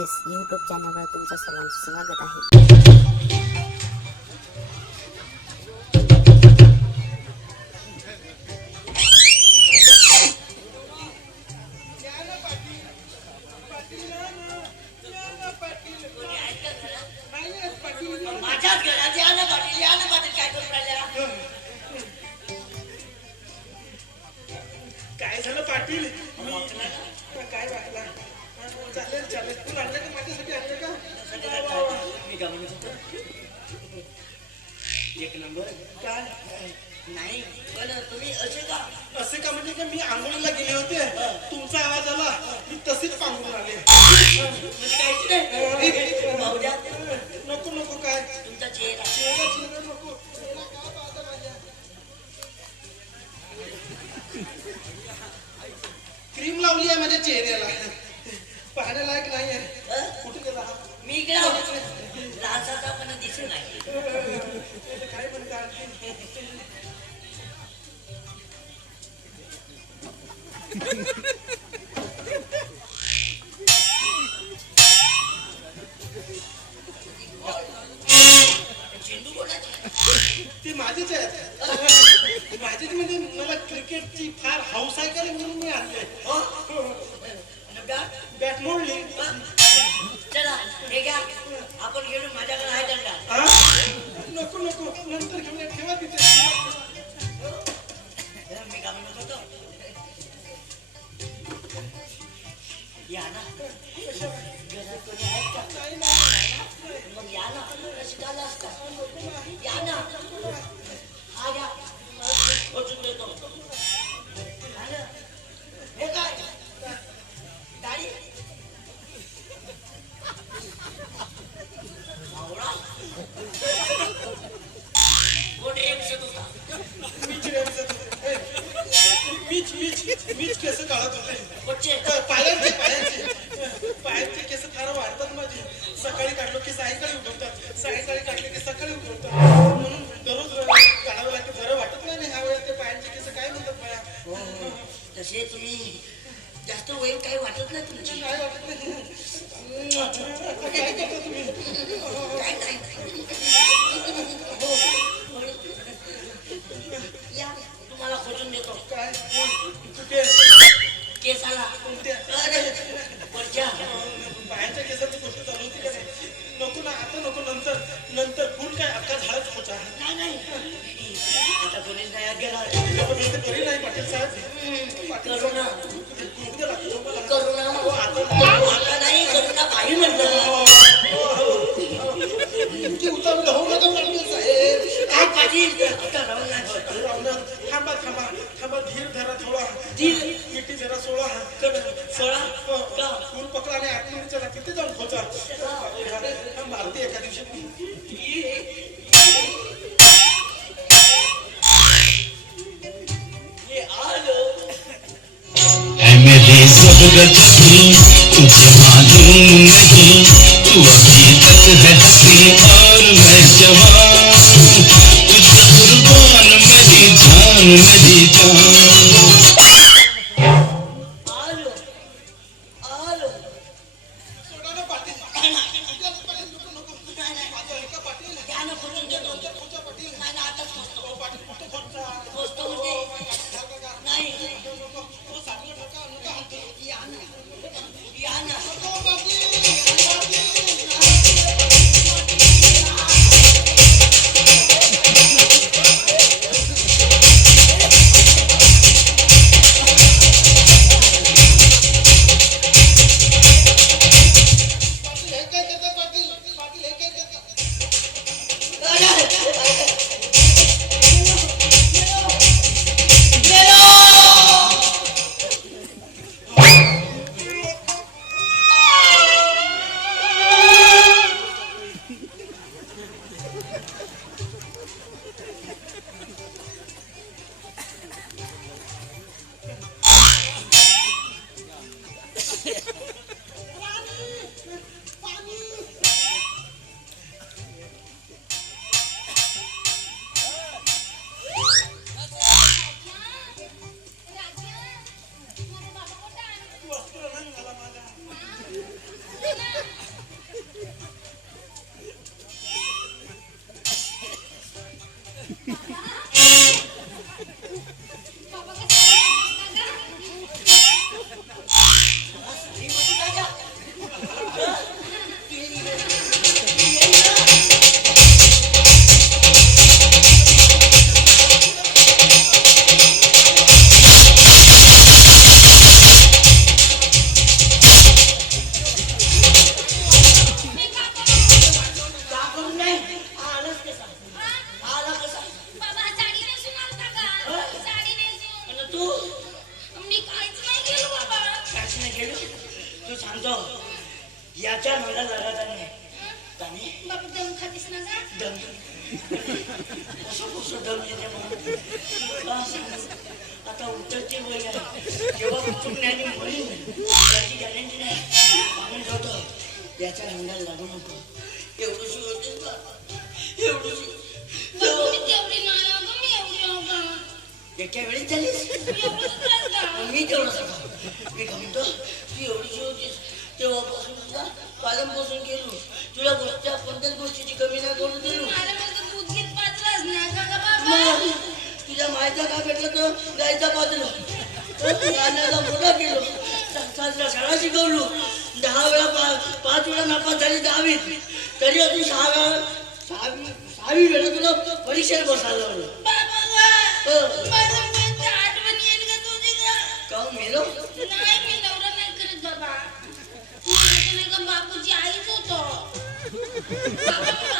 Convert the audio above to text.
Express YouTube चॅनलवर तुमचं सर्वांचं स्वागत आहे. माझ्याच घरात या ना पाटील काय करून राहिल्या? काय झालं पाटील? मी काय वाटला? चालेल चालेल. तू आणलं का माझ्यासाठी? आणलं का? मी का म्हणत होतो एक नंबर काय नाही पण तुम्ही असे का म्हणजे का मी आंघोळीला गेले होते, तुमचा आवाज आला, मी तसेच पांघरून आले. म्हणजे काय भाऊ द्या नको नको. काय तुमचा चेहरा चेहरा नको. क्रीम लावली आहे माझ्या चेहऱ्याला, पाहण्यालायक नाही आहे. कुठे गेला हा? मी इकडे लालसाचा पण दिसत नाही. काय म्हणतात? चेंडू कोणाची? ती माझीच आहे. माझीच म्हणजे मला क्रिकेटची फार हौस आहे का रे, म्हणून मी आणले. बॅट मोडली. चला हे घ्या आपण गेलो माझ्याकडे आहे दंडा. नको नको, नंतर घेऊन या. ठेवा तिथे. मी का म्हणत होतो या ना घरात कोणी आहेत का? मग या ना कशी झालं असतं. या ना हा घ्या पोचून देतो. हे काय गाडी मावळा कोण एक दिसत होता. मीच केस काढत होते. कोणचे? पायांचे केस फार वाढतात माझे. सकाळी काढलो की सायंकाळी उगवतात, सायंकाळी काढले की सकाळी उगवतात. म्हणून दररोज काढावं लागतं. बरं वाटत नाही. ह्या वेळेस ते पायांचे केस काय म्हणतात बाया? तसे तुम्ही जास्त वय काही वाटत नाही तुमची. काय वाटत नाही. काय करता तुम्ही? काय नाही या तुम्हाला खोचून देतो. काय कुठे? केसाला कोणत्या? वरच्या पायांच्या केसाची गोष्ट चालू होती का नाही? नको ना, आता नको. नंतर फुल काय अक्का झाडच होता. नाही आता कोणीच नाही गेला. बरी नाही पाटील साहेब. करुणा आता नाही करुणा काही म्हणलं. उतावळं होऊ नका पाटील साहेब. काय पाटील आता राहून नाही. थांबा. धीर धरा थोडा. मिठी जरा सोळा. सोळा का फुल पकडा आणि आतमध्ये चला. किती जाऊन खोचा मारते एका दिवशी. ये आलो है मेरी जबरदस्ती, तुझे मालूम नहीं, तू अभी तक है हंसी और मैं जवान, तुझे कुर्बान मेरी जान. आलो सोडा ना पाटील. या ना खोचून देतो. नाही ना आताच खोचतो म्हणजे नाही या ना तू मी काहीच नाही केलं बाबा. काहीच नाही केलं. तू सांगतो याच्या नंदा लागत नाही त्याने बाबा दम खातीस ना का? दम कसं दम येते म्हणून का सांगू? आता उत्तरची वेळ आहे जेव्हा चुकण्याने म्हणून त्याची गॅरंटी नाही म्हणून ठेवतो याच्या नंदाला लागू नको एवढीशी होतीस का एवढीशी बाबा मी तेवढी नाही अगं, मी एवढी आहो का? एका वेळेस झालीस एवढंच त्रास का? मी तेवढं सांगतो मी म्हणतो तू एवढीशी होतीस तेव्हापासून तुला पालनपोषण केलो तुला गोष्टी कोणत्याच गोष्टीची कमी नाही करून दिलो मला म्हणतं दूध घेत पाजलाच नाही का गं बाबा? तुझ्या मायचा का भेटला तर गायचा बाजूला गाण्याला मोठा केलो सासऱ्याला शाळा शिकवलो 10 वेळा 5 वेळा नापास झाली 10वीत तरी अजून 6 वेळा तुला परीक्षेत बसायला लावलं बाबा गं, हो. मला म्हणतं आठवण येईल का तुझी गं? का मेलो नाही मी नवरा नाही करत बाबा. मी नाही का बापूची आईच होतो. बाबा